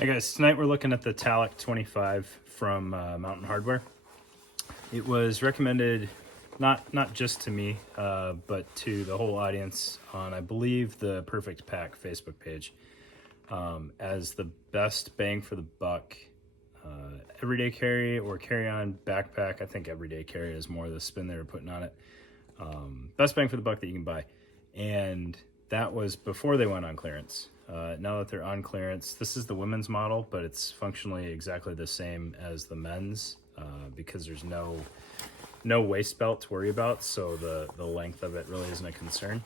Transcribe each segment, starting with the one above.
Hey guys, tonight we're looking at the Tallac 25 from Mountain Hardware. It was recommended not just to me, but to the whole audience on, I believe, the Perfect Pack Facebook page as the best bang for the buck everyday carry or carry-on backpack. I think everyday carry is more the spin they were putting on it. Best bang for the buck that you can buy. And that was before they went on clearance. Now that they're on clearance, this is the women's model, but it's functionally exactly the same as the men's because there's no waist belt to worry about, so the length of it really isn't a concern.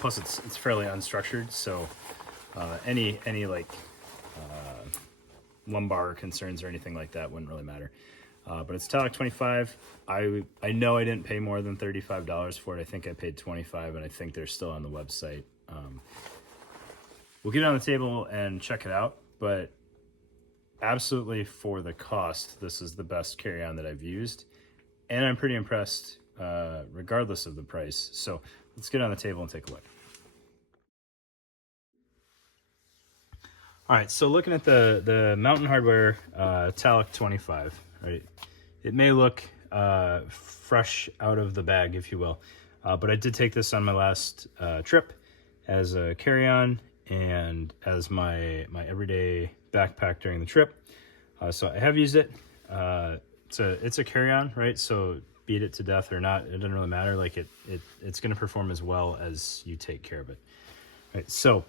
Plus, it's fairly unstructured, so any like lumbar concerns or anything like that wouldn't really matter. But it's Tallac 25. I know I didn't pay more than $35 for it. I think I paid $25, and I think they're still on the website. We'll get it on the table and check it out, but absolutely for the cost, this is the best carry-on that I've used, and I'm pretty impressed regardless of the price. So let's get on the table and take a look. All right, so looking at the Mountain Hardware Tallac 25, right? It may look fresh out of the bag, if you will, but I did take this on my last trip as a carry-on and as my everyday backpack during the trip. So I have used it. It's a carry-on, right? So beat it to death or not, it doesn't really matter. Like it's going to perform as well as you take care of it. Right. So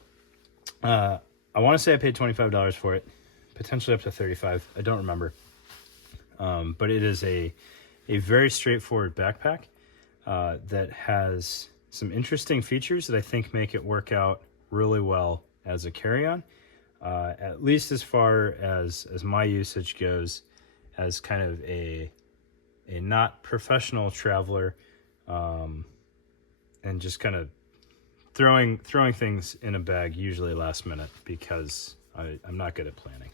I want to say I paid $25 for it, potentially up to $35. I don't remember. But it is a very straightforward backpack that has some interesting features that I think make it work out really well as a carry-on, at least as far as my usage goes, as kind of a not professional traveler, and just kind of throwing things in a bag usually last minute because I'm not good at planning.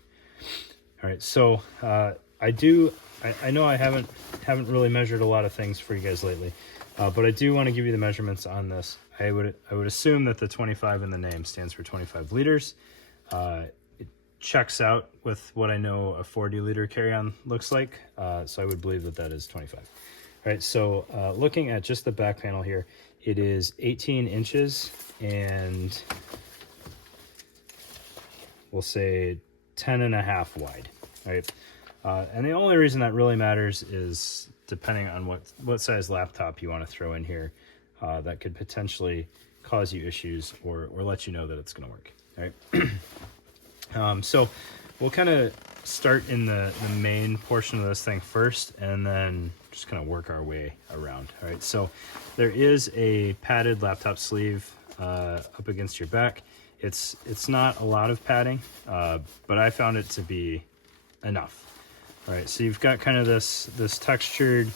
All right, so I know I haven't really measured a lot of things for you guys lately, but I do want to give you the measurements on this. I would assume that the 25 in the name stands for 25 liters. It checks out with what I know a 40-liter carry-on looks like, so I would believe that is 25. All right, so looking at just the back panel here, it is 18 inches and we'll say 10 and a half wide, right? And the only reason that really matters is depending on what size laptop you want to throw in here, that could potentially cause you issues or let you know that it's going to work, right? So we'll kind of start in the main portion of this thing first, and then just kind of work our way around. All right, so there is a padded laptop sleeve up against your back. It's not a lot of padding, but I found it to be enough. All right, so you've got kind of this textured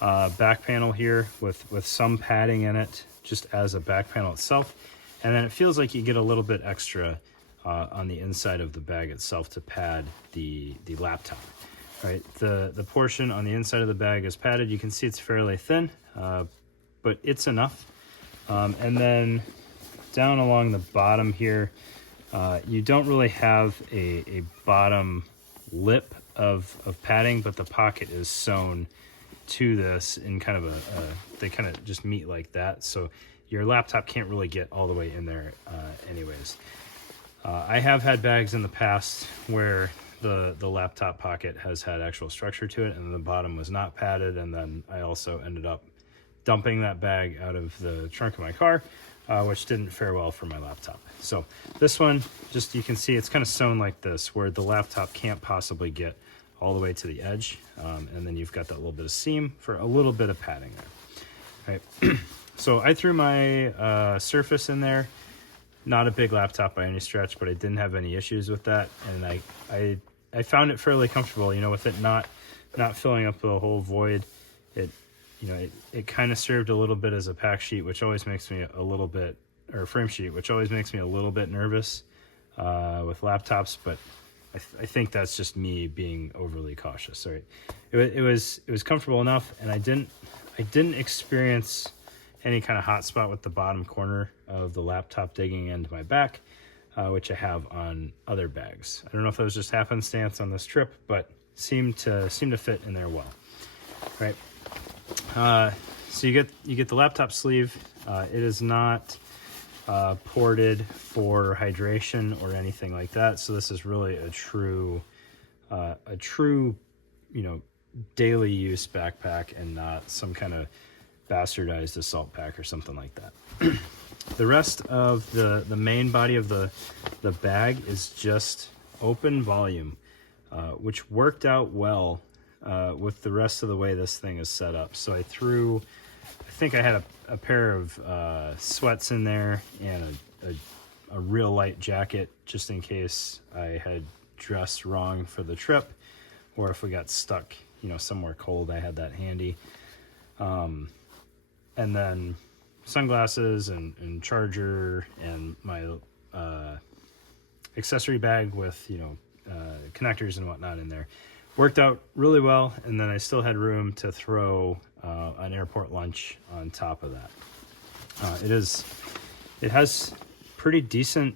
back panel here with some padding in it just as a back panel itself, and then it feels like you get a little bit extra on the inside of the bag itself to pad the laptop. Right, the portion on the inside of the bag is padded. You can see it's fairly thin, but it's enough. And then down along the bottom here, you don't really have a bottom lip of padding, but the pocket is sewn to this in kind of they kind of just meet like that, so your laptop can't really get all the way in there anyways. I have had bags in the past where the laptop pocket has had actual structure to it and the bottom was not padded, and then I also ended up dumping that bag out of the trunk of my car, which didn't fare well for my laptop. So this one, just you can see it's kind of sewn like this, where the laptop can't possibly get all the way to the edge, and then you've got that little bit of seam for a little bit of padding there. Right. So I threw my Surface in there. Not a big laptop by any stretch, but I didn't have any issues with that, and I found it fairly comfortable. With it not filling up the whole void. It kind of served a little bit as a pack sheet, which always makes me a little bit, or a frame sheet, which always makes me a little bit nervous with laptops, but I think that's just me being overly cautious. Right? It was comfortable enough, and I didn't experience any kind of hot spot with the bottom corner of the laptop digging into my back. which I have on other bags. I don't know if that was just happenstance on this trip, but seemed to fit in there well. Right. So you get the laptop sleeve. It is not ported for hydration or anything like that. So this is really a true, daily use backpack, and not some kind of bastardized assault pack or something like that. The rest of the main body of the bag is just open volume, which worked out well with the rest of the way this thing is set up. So I think I had a pair of sweats in there, and a real light jacket, just in case I had dressed wrong for the trip, or if we got stuck, somewhere cold. I had that handy. And then sunglasses and charger, and my accessory bag with connectors and whatnot in there. Worked out really well, and then I still had room to throw an airport lunch on top of that. It has pretty decent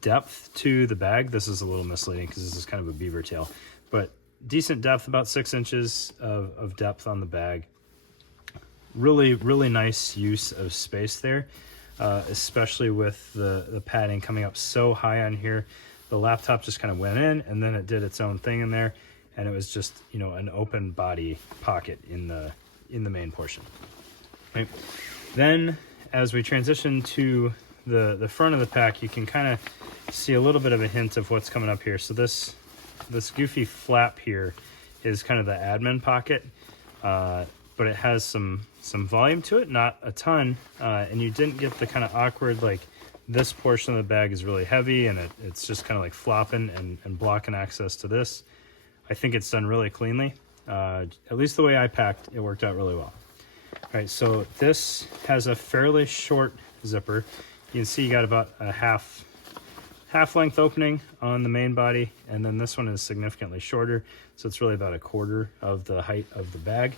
depth to the bag. This is a little misleading because this is kind of a beaver tail, but decent depth, about 6 inches of depth on the bag. Really, really nice use of space there, especially with the padding coming up so high on here. The laptop just kind of went in, and then it did its own thing in there, and it was just an open body pocket in the main portion. Right. Then as we transition to the front of the pack, you can kind of see a little bit of a hint of what's coming up here. So this goofy flap here is kind of the admin pocket, but it has some volume to it, not a ton, and you didn't get the kind of awkward, like, this portion of the bag is really heavy, and it's just kind of like flopping and blocking access to this. I think it's done really cleanly. At least the way I packed, it worked out really well. All right, so this has a fairly short zipper. You can see you got about a half length opening on the main body, and then this one is significantly shorter, so it's really about a quarter of the height of the bag,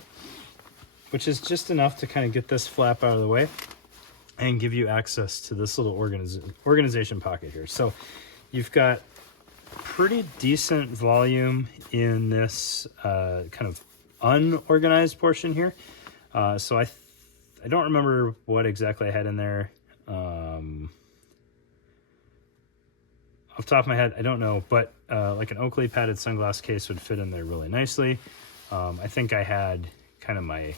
which is just enough to kind of get this flap out of the way and give you access to this little organization pocket here. So you've got pretty decent volume in this kind of unorganized portion here. So I don't remember what exactly I had in there. Off the top of my head, I don't know, but like an Oakley padded sunglass case would fit in there really nicely. I think I had kind of my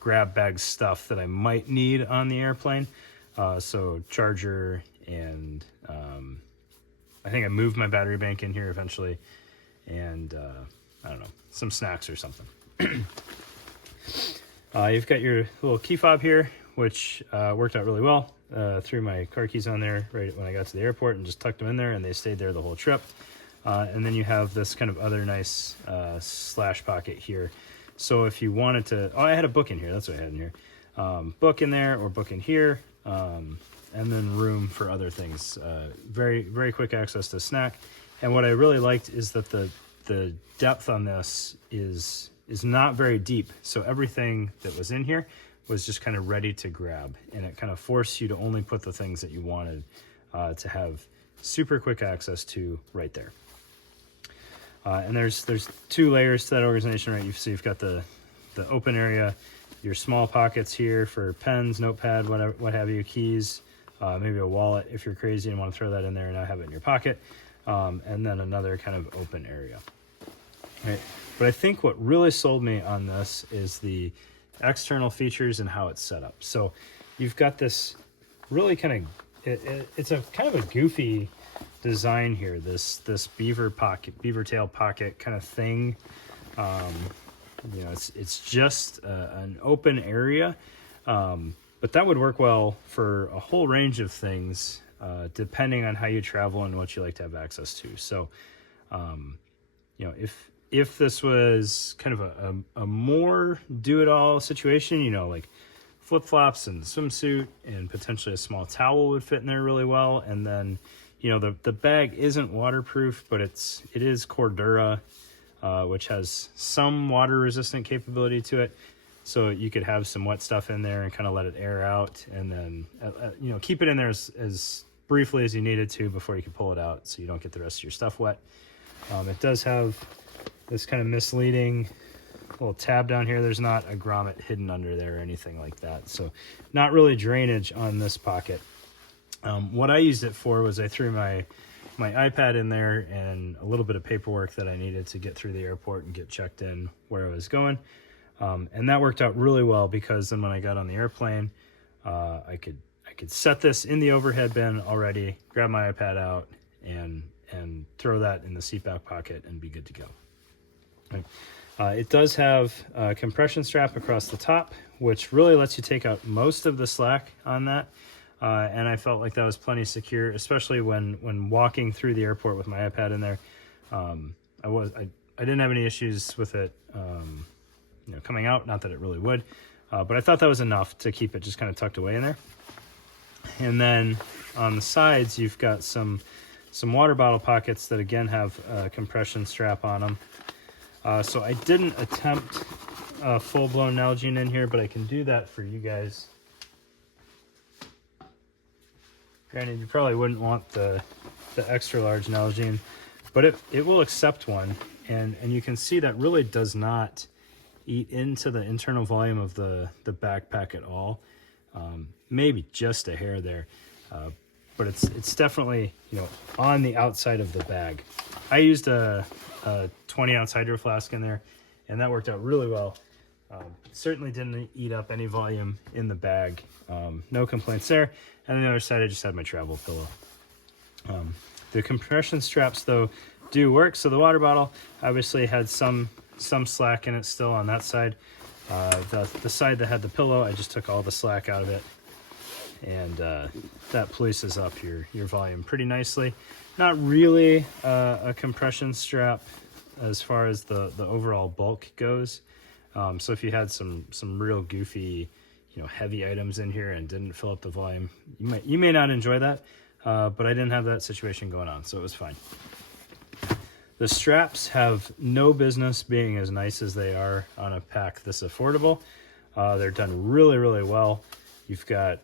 grab bag stuff that I might need on the airplane. So charger, and I think I moved my battery bank in here eventually, and I don't know, some snacks or something. You've got your little key fob here, which worked out really well. Threw my car keys on there right when I got to the airport and just tucked them in there, and they stayed there the whole trip. And then you have this kind of other nice slash pocket here. So if you wanted to, I had a book in here. That's what I had in here. Book in there, or book in here, and then room for other things. Very, very quick access to snack. And what I really liked is that the depth on this is not very deep. So everything that was in here was just kind of ready to grab, and it kind of forced you to only put the things that you wanted to have super quick access to right there. And there's 2 layers to that organization, right? So you've got the open area, your small pockets here for pens, notepad, what have you, keys, maybe a wallet if you're crazy and want to throw that in there and not have it in your pocket, and then another kind of open area. Right. But I think what really sold me on this is the external features and how it's set up. So you've got this really kind of, it's a kind of a goofy design here, this beaver tail pocket kind of thing. It's just an open area, but that would work well for a whole range of things, depending on how you travel and what you like to have access to. So if this was kind of a more do-it-all situation, like flip-flops and swimsuit and potentially a small towel would fit in there really well. And then the bag isn't waterproof, but it is Cordura, which has some water resistant capability to it. So you could have some wet stuff in there and kind of let it air out, and then keep it in there as briefly as you needed to before you could pull it out so you don't get the rest of your stuff wet. It does have this kind of misleading little tab down here. There's not a grommet hidden under there or anything like that, so not really drainage on this pocket. What I used it for was I threw my iPad in there and a little bit of paperwork that I needed to get through the airport and get checked in where I was going. And that worked out really well because then when I got on the airplane, I could set this in the overhead bin already, grab my iPad out, and throw that in the seat back pocket and be good to go. Right. It does have a compression strap across the top, which really lets you take out most of the slack on that. And I felt like that was plenty secure, especially when walking through the airport with my iPad in there. I didn't have any issues with it coming out, not that it really would, but I thought that was enough to keep it just kind of tucked away in there. And then on the sides, you've got some water bottle pockets that again have a compression strap on them. So I didn't attempt a full-blown Nalgene in here, but I can do that for you guys. Granted, you probably wouldn't want the extra large Nalgene, but it will accept one, and you can see that really does not eat into the internal volume of the backpack at all. Maybe just a hair there, but it's definitely on the outside of the bag. I used a 20-ounce hydro flask in there, and that worked out really well. Certainly didn't eat up any volume in the bag. No complaints there. And on the other side, I just had my travel pillow. The compression straps, though, do work. So the water bottle obviously had some slack in it still on that side. The side that had the pillow, I just took all the slack out of it. And that polices up your volume pretty nicely. Not really a compression strap as far as the overall bulk goes. So if you had some real goofy, heavy items in here and didn't fill up the volume, you may not enjoy that. But I didn't have that situation going on, so it was fine. The straps have no business being as nice as they are on a pack this affordable. They're done really, really well. You've got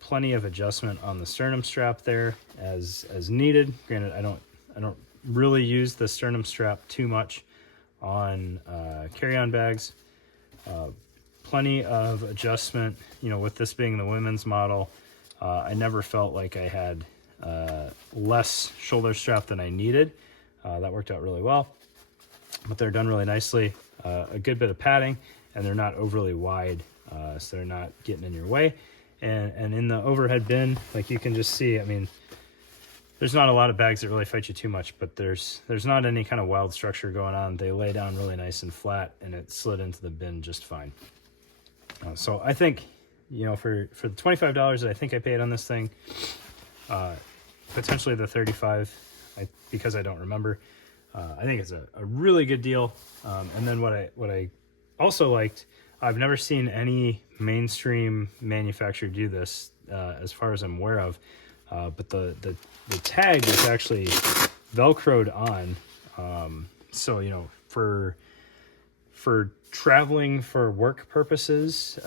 plenty of adjustment on the sternum strap there as needed. Granted, I don't really use the sternum strap too much on carry-on bags. Plenty of adjustment, with this being the women's model. I never felt like I had less shoulder strap than I needed. That worked out really well, but they're done really nicely. A good bit of padding, and they're not overly wide, so they're not getting in your way. And in the overhead bin, like you can just see, I mean, there's not a lot of bags that really fight you too much, but there's not any kind of wild structure going on. They lay down really nice and flat, and it slid into the bin just fine. So I think, for the $25 that I think I paid on this thing, potentially the $35, because I don't remember, I think it's a really good deal. And then what I also liked, I've never seen any mainstream manufacturer do this, as far as I'm aware of. But the tag is actually Velcroed on. So, for traveling for work purposes,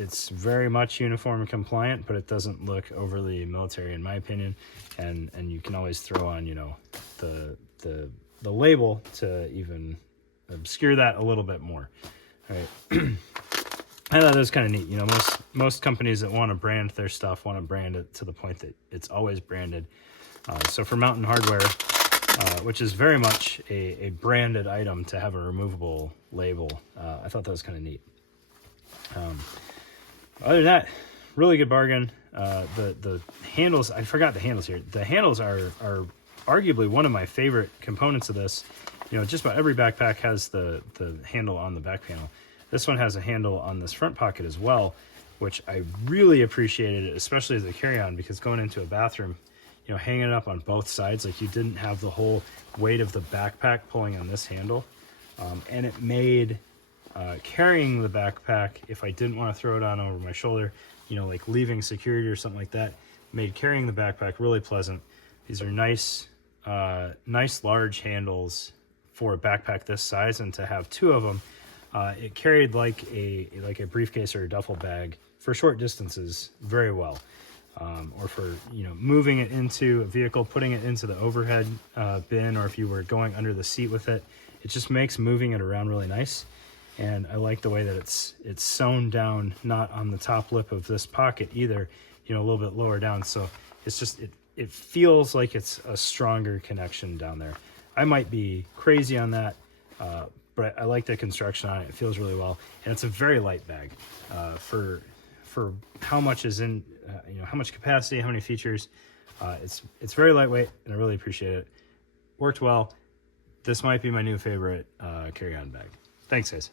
it's very much uniform compliant, but it doesn't look overly military in my opinion. And you can always throw on, the label to even obscure that a little bit more. All right. I thought that was kind of neat. Most companies that want to brand their stuff want to brand it to the point that it's always branded. So for Mountain Hardware, which is very much a branded item, to have a removable label, I thought that was kind of neat. Other than that, really good bargain. The handles, I forgot the handles here. The handles are arguably one of my favorite components of this. Just about every backpack has the handle on the back panel. This one has a handle on this front pocket as well, which I really appreciated, especially as a carry-on, because going into a bathroom, hanging it up on both sides, like you didn't have the whole weight of the backpack pulling on this handle. And it made carrying the backpack, if I didn't want to throw it on over my shoulder, like leaving security or something like that, made carrying the backpack really pleasant. These are nice large handles for a backpack this size, and to have two of them, it carried like a briefcase or a duffel bag for short distances very well. or for, you know, moving it into a vehicle, putting it into the overhead bin, or if you were going under the seat with it. It just makes moving it around really nice. And I like the way that it's sewn down, not on the top lip of this pocket either, you know, a little bit lower down. So it's just, it feels like it's a stronger connection down there. I might be crazy on that, but I like the construction on it. It feels really well. And it's a very light bag for how much is in, you know, how much capacity, how many features. It's very lightweight, and I really appreciate it. Worked well. This might be my new favorite carry-on bag. Thanks, guys.